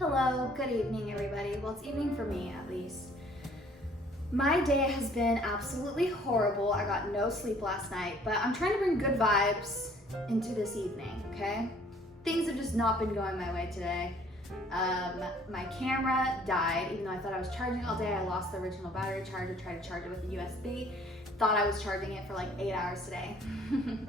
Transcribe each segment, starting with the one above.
Hello, good evening everybody. Well, it's evening for me at least. My day has been absolutely horrible. I got no sleep last night, but I'm trying to bring good vibes into this evening, okay? Things have just not been going my way today. My camera died, even though I thought I was charging all day. I lost the original battery charger, tried to charge it with a USB. Thought I was charging it for like 8 hours today. And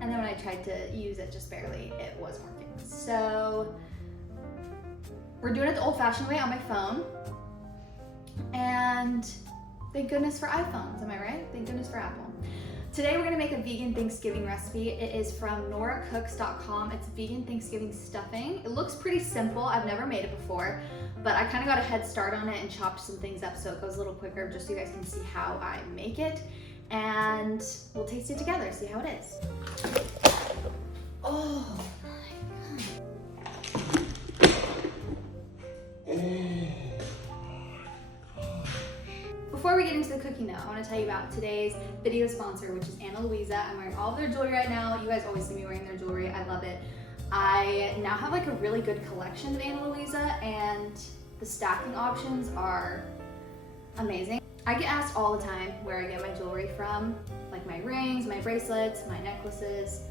then when I tried to use it just barely, it wasn't working. So we're doing it the old-fashioned way on my phone. And thank goodness for iPhones, am I right? Thank goodness for Apple. Today we're gonna make a vegan Thanksgiving recipe. It is from noracooks.com. It's vegan Thanksgiving stuffing. It looks pretty simple. I've never made it before, but I kind of got a head start on it and chopped some things up so it goes a little quicker, just so you guys can see how I make it. And we'll taste it together, see how it is. Oh my God. Before we get into the cooking though, I want to tell you about today's video sponsor, which is Ana Luisa. I'm wearing all of their jewelry right now. You guys always see me wearing their jewelry. I love it. I now have like a really good collection of Ana Luisa, and the stacking options are amazing. I get asked all the time where I get my jewelry from, like my rings, my bracelets, my necklaces,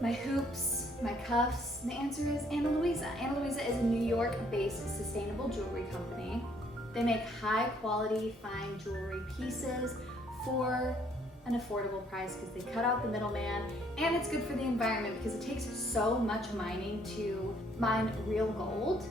my hoops, my cuffs. And the answer is Ana Luisa. Ana Luisa is a New York-based sustainable jewelry company. They make high quality, fine jewelry pieces for an affordable price because they cut out the middleman, and it's good for the environment because it takes so much mining to mine real gold.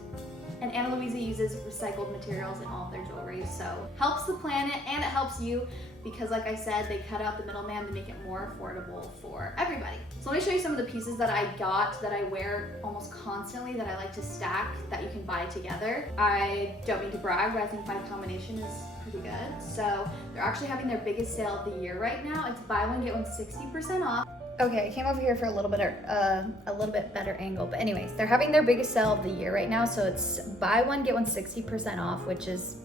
And Ana Luisa uses recycled materials in all of their jewelry, so helps the planet and it helps you because, like I said, they cut out the middleman to make it more affordable for everybody. So let me show you some of the pieces that I got that I wear almost constantly that I like to stack that you can buy together. I don't mean to brag, but I think my combination is pretty good. So they're actually having their biggest sale of the year right now. It's buy one, get one 60% off. Okay, I came over here for a little bit better angle, but anyways, they're having their biggest sale of the year right now, so it's buy one, get one 60% off, which is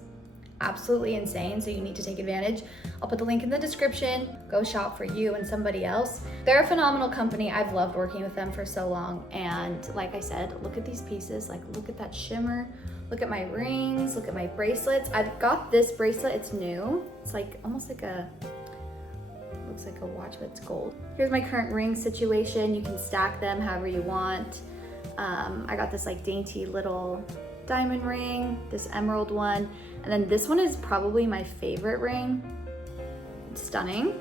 absolutely insane, so you need to take advantage. I'll put the link in the description. Go shop for you and somebody else. They're a phenomenal company. I've loved working with them for so long, and like I said, look at these pieces, like look at that shimmer, look at my rings, look at my bracelets. I've got this bracelet, it's new. It's like almost like a, looks like a watch, but it's gold. Here's my current ring situation. You can stack them however you want. I got this like dainty little diamond ring, this emerald one, and then this one is probably my favorite ring. It's stunning.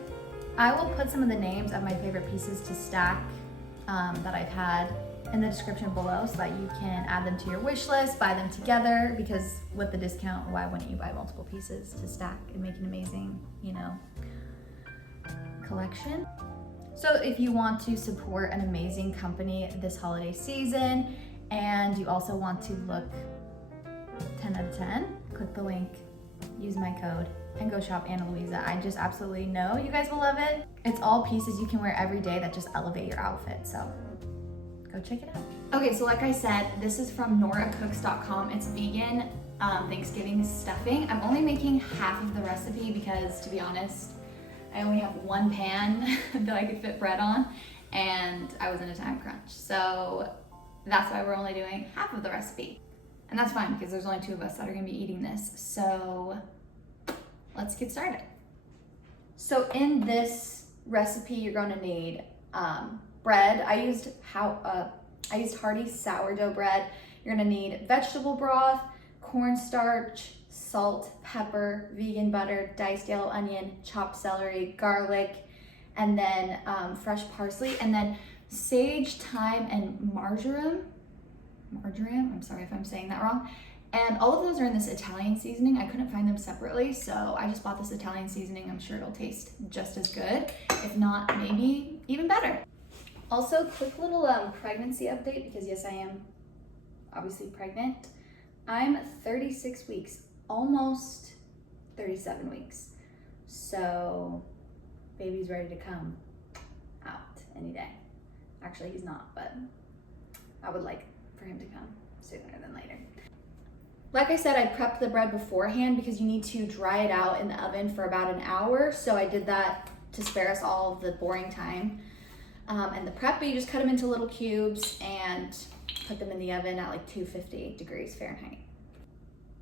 I will put some of the names of my favorite pieces to stack that I've had in the description below so that you can add them to your wish list, buy them together, because with the discount, why wouldn't you buy multiple pieces to stack and make an amazing, you know, collection. So if you want to support an amazing company this holiday season and you also want to look 10 out of 10, click the link, use my code, and go shop Ana Luisa. I just absolutely know you guys will love it. It's all pieces you can wear every day that just elevate your outfit, so go check it out. Okay, so like I said, this is from noracooks.com. It's vegan Thanksgiving stuffing. I'm only making half of the recipe because, to be honest, I only have one pan that I could fit bread on, and I was in a time crunch. So that's why we're only doing half of the recipe. And that's fine because there's only 2 of us that are gonna be eating this. So let's get started. So in this recipe, you're gonna need bread. I used hearty sourdough bread. You're gonna need vegetable broth, cornstarch, salt, pepper, vegan butter, diced yellow onion, chopped celery, garlic, and then fresh parsley, and then sage, thyme, and marjoram, I'm sorry if I'm saying that wrong. And all of those are in this Italian seasoning. I couldn't find them separately, so I just bought this Italian seasoning. I'm sure it'll taste just as good, if not maybe even better. Also, quick little pregnancy update, because yes, I am obviously pregnant. I'm 36 weeks, almost 37 weeks. So baby's ready to come out any day. Actually, he's not, but I would like for him to come sooner than later. Like I said, I prepped the bread beforehand because you need to dry it out in the oven for about an hour. So I did that to spare us all of the boring time and the prep, but you just cut them into little cubes and put them in the oven at like 250 degrees Fahrenheit.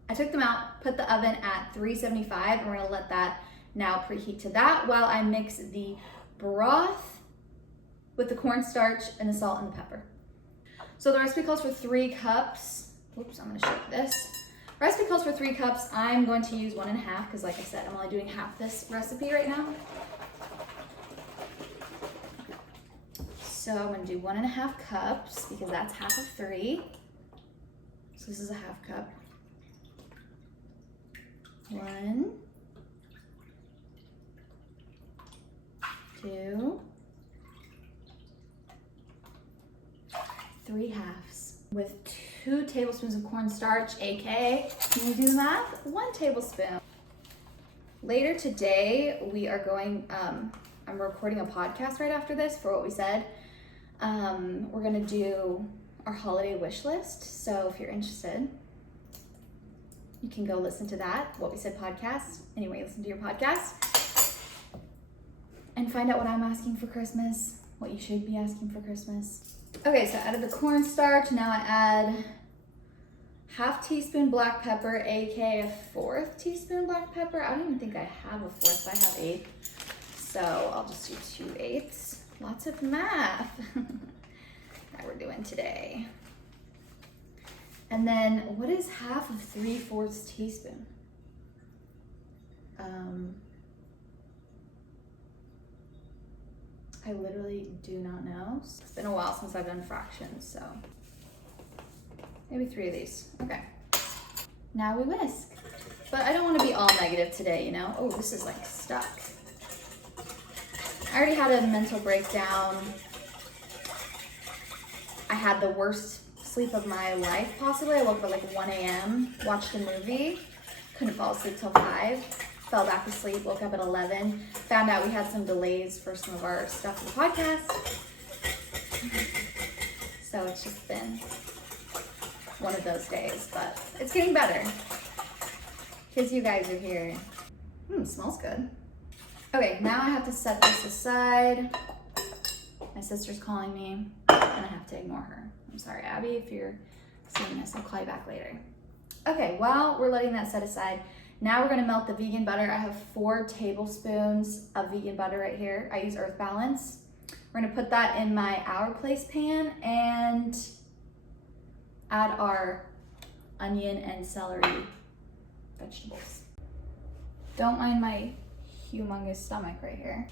I took them out, put the oven at 375, and we're gonna let that now preheat to that while I mix the broth with the cornstarch and the salt and the pepper. So the recipe calls for 3 cups. Oops, I'm gonna shake this. Recipe calls for 3 cups. I'm going to use 1.5 because like I said, I'm only doing half this recipe right now. So I'm gonna do 1.5 cups because that's half of 3. So this is a half cup. 1, 2, 3 halves with 2 tablespoons of cornstarch, aka, can you do the math? 1 tablespoon. Later today, we are going, I'm recording a podcast right after this for what we said. We're gonna do our holiday wish list. So if you're interested, you can go listen to that, What We Said podcast. Anyway, listen to your podcast and find out what I'm asking for Christmas, what you should be asking for Christmas. Okay, so I added the cornstarch. Now I add 1/2 teaspoon black pepper, aka a 1/4 teaspoon black pepper. I don't even think I have a 1/4, but I have 1/8. So I'll just do 2/8. Lots of math that we're doing today. And then what is 1/2 of 3/4 teaspoon? I literally do not know. It's been a while since I've done fractions, so maybe 3 of these. Okay. Now we whisk. But I don't want to be all negative today, you know? Oh, this is like stuck. I already had a mental breakdown. I had the worst sleep of my life, possibly. I woke up at like 1 a.m., watched a movie, couldn't fall asleep till 5, fell back asleep, woke up at 11, found out we had some delays for some of our stuff for the podcast. So it's just been one of those days, but it's getting better because you guys are here. Smells good. Okay, now I have to set this aside. My sister's calling me and I have to ignore her. I'm sorry, Abby, if you're seeing this, I'll call you back later. Okay, while we're letting that set aside, now we're gonna melt the vegan butter. I have 4 tablespoons of vegan butter right here. I use Earth Balance. We're gonna put that in my Our Place pan and add our onion and celery vegetables. Don't mind my humongous stomach right here.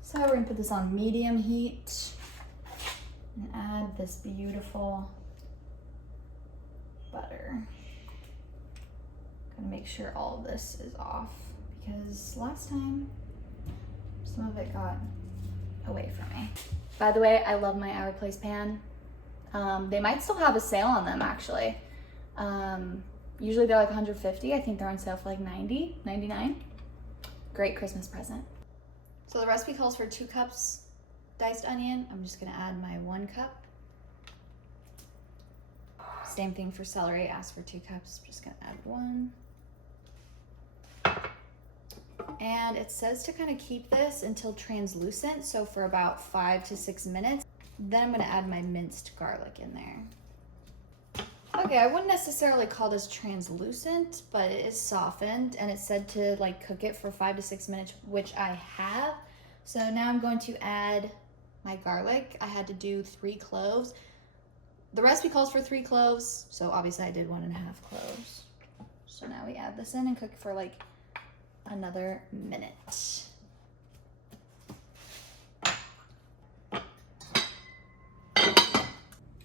So we're gonna put this on medium heat and add this beautiful butter. Gonna make sure all of this is off because last time some of it got away from me. By the way, I love my Our Place pan. They might still have a sale on them actually. Usually they're like 150. I think they're on sale for like 90, 99. Great Christmas present. So the recipe calls for 2 cups diced onion. I'm just gonna add my 1 cup. Same thing for celery, asked for 2 cups. I'm just gonna add 1. And it says to kind of keep this until translucent, so for about 5 to 6 minutes. Then I'm gonna add my minced garlic in there. Okay, I wouldn't necessarily call this translucent, but it is softened, and it said to like cook it for 5 to 6 minutes, which I have. So now I'm going to add my garlic. I had to do 3 cloves. The recipe calls for 3 cloves, so obviously I did 1.5 cloves. So now we add this in and cook for like another minute.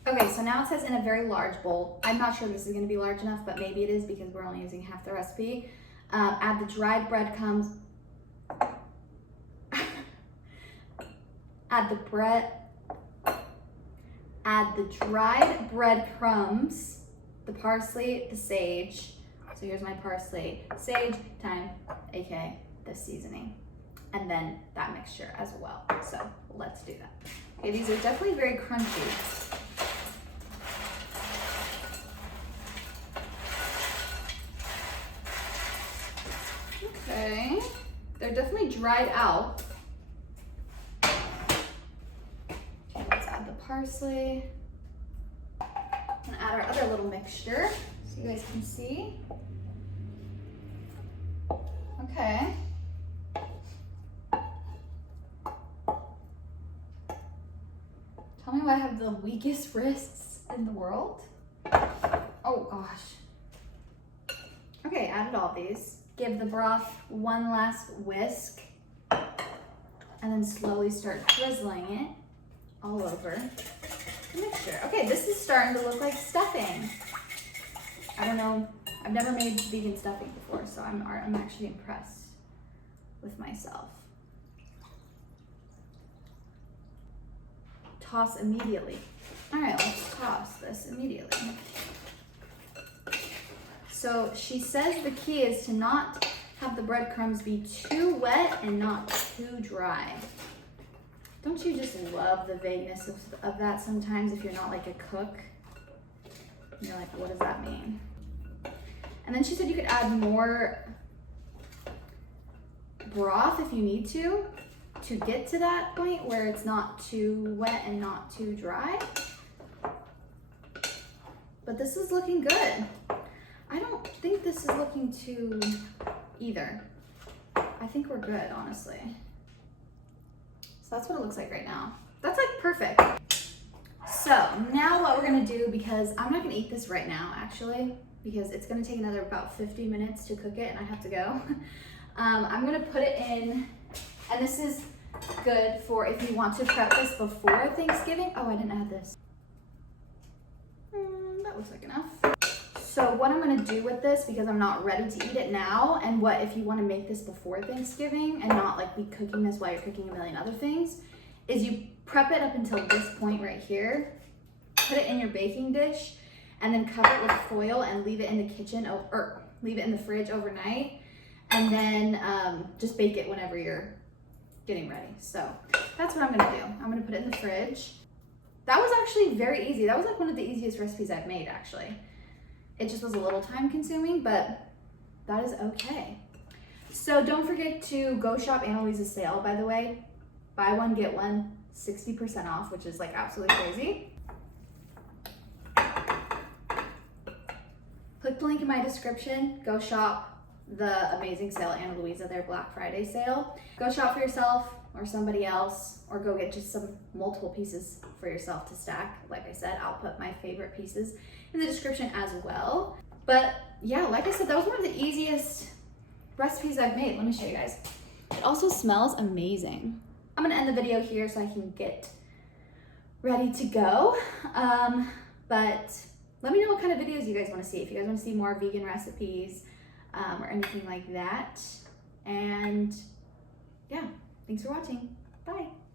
Okay, so now it says in a very large bowl. I'm not sure this is gonna be large enough, but maybe it is because we're only using half the recipe. Add the dried breadcrumbs. Add the dried breadcrumbs, the parsley, the sage. So here's my parsley, sage, thyme, aka the seasoning, and then that mixture as well. So let's do that. Okay, these are definitely very crunchy. Okay, they're definitely dried out. Okay, let's add the parsley. add our other little mixture so you guys can see. Okay. Tell me why I have the weakest wrists in the world. Oh gosh. Okay, added all these. Give the broth one last whisk and then slowly start drizzling it all over the mixture. Okay, this is starting to look like stuffing. I don't know, I've never made vegan stuffing before, so I'm actually impressed with myself. Toss immediately. All right, let's toss this immediately. So she says the key is to not have the breadcrumbs be too wet and not too dry. Don't you just love the vagueness of that sometimes if you're not like a cook? You're like, what does that mean? And then she said you could add more broth if you need to get to that point where it's not too wet and not too dry. But this is looking good. I don't think this is looking too either. I think we're good, honestly. So that's what it looks like right now. That's like perfect. So now what we're gonna do, because I'm not gonna eat this right now actually, because it's gonna take another about 50 minutes to cook it and I have to go. I'm gonna put it in, and this is good for if you want to prep this before Thanksgiving. Oh, I didn't add this. That looks like enough. So what I'm gonna do with this, because I'm not ready to eat it now, and what if you wanna make this before Thanksgiving and not like be cooking this while you're cooking a million other things, is you prep it up until this point right here, put it in your baking dish, and then cover it with foil and leave it in the kitchen, or leave it in the fridge overnight, and then just bake it whenever you're getting ready. So that's what I'm gonna do. I'm gonna put it in the fridge. That was actually very easy. That was like one of the easiest recipes I've made actually. It just was a little time consuming, but that is okay. So don't forget to go shop Ana Luisa's sale, by the way. Buy one, get one, 60% off, which is like absolutely crazy. Click the link in my description. Go shop the amazing sale at Ana Luisa, their Black Friday sale. Go shop for yourself or somebody else, or go get just some multiple pieces for yourself to stack. Like I said, I'll put my favorite pieces in the description as well. But yeah, like I said, that was one of the easiest recipes I've made. Let me show you guys. It also smells amazing. I'm gonna end the video here so I can get ready to go. But let me know what kind of videos you guys wanna see. If you guys wanna see more vegan recipes or anything like that. And yeah, thanks for watching.